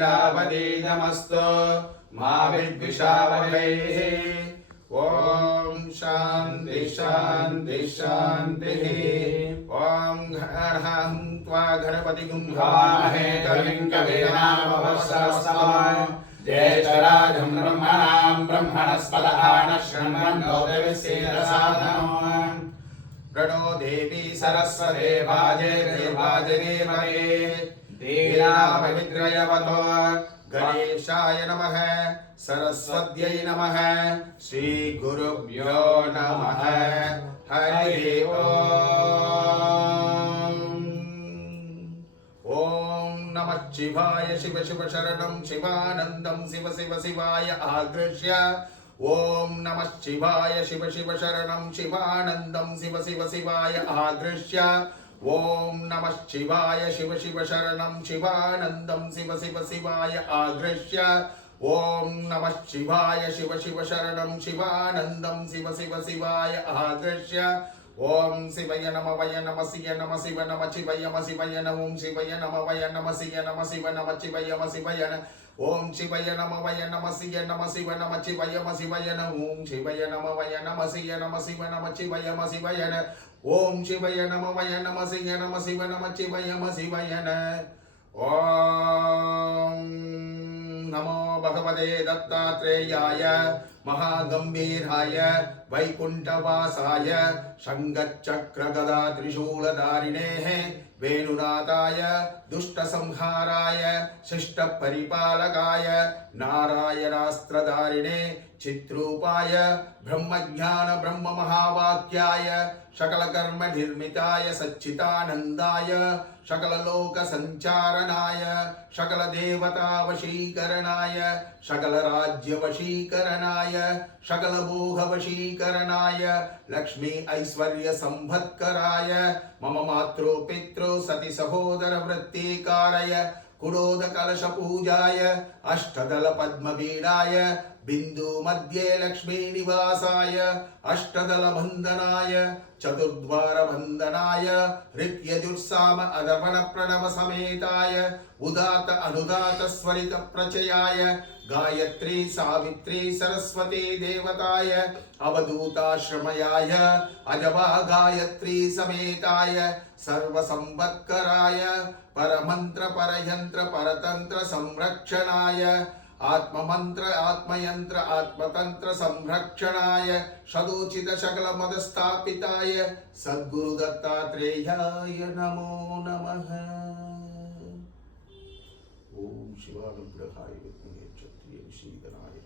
वीरावदीयमस्तु मा विद्विषावहैः। ओम शांति शांति शांति। ओम घरहं त्वा गणपतिगुं हवामहे कविं कवीनामवस्त्रस्तमः ज्येष्ठराजं ब्रह्मणां ब्रह्मणस्पदः शृण्वन्तो देवसेदसादनम् प्रणो देवी सरस्वती वाजेर्वाजिनीमहे दीनापवित्रयवतो गणेशाय नमः सरस्वत्यै नमः श्री गुरुभ्यो नमः हरि ओम नमः शिवाय शिव शिव शरणं शिवानन्दं शिव शिव शिवाय आगृह्य ओम नमः शिवाय शिव शिव शरणं शिवानन्दं शिव शिव शिवाय आगृह्य ओम नमः शिवाय शिव शिव शरणं शिवानन्दं शिव शिव शिवाय आगृह्य ओम नमः शिवाय शिव शिव शरणं शिवानन्दं शिव शिव शिवाय आगृह्य ओम शिवय नमः वय नमः शिव नमः शिव नमः शिवय नमः शिवय नमः ओम शिवय नमः वय नमः शिव नमः शिव नमः शिवय नमः शिवय ओम शिवय नमः वय नमः शिव नमः शिव नमः शिवय नमः शिवय ओम शिवय नमः वय नमः शिव नमः शिव नमः शिवय नमः शिवय ओम शिवय नमः वय नमः शिव नमः शिव नमः शिवय नमः शिवय ओम नमो भगवते दत्तात्रेयाय महागंभीराय वैकुंठवासाय शंखचक्रगदा त्रिशूलधारिणेः वेणुनाथाय दुष्टसंहाराय शिष्टपरिपालकाय नारायणास्त्रधारिणे चित्रूपाय ब्रह्मज्ञान ब्रह्म महावाक्याय सकलकर्म निर्मिताय सच्चिदानंदाय सकललोक संचारणाय सकल देवता वशीकरणाय सकल राज्य वशीकरणाय सकल भोग वशीकरणाय लक्ष्मी ऐश्वर्य संपत्कराय मम मातृ पितृ सति सहोदर वृत्तिकारय कुडोद कलश पूजाय अष्टदल पद्मवीराय बिंदु मध्ये लक्ष्मी निवासाय अष्टदल बंधनाय चतुर्द्वार बंधनाय ऋत्यजुर्साम अदपन प्रणव समेताय उदात अनुदात स्वरित प्रचयाय गायत्री सावित्री सरस्वती देवताय अवधूताश्रमयाय अजवा गायत्री समेताय सर्व संवत्कराय परमंत्र परयंत्र परतंत्र संरक्षणाय आत्ममंत्र आत्मयंत्र आत्मतंत्र संरक्षणाय सदोचित सकल मद स्थापिताय सद्गुरु दत्तात्रेयाय नमो नमः। ओम शिवानुग्रहाय विद्महे क्षत्रिय विशीलनाय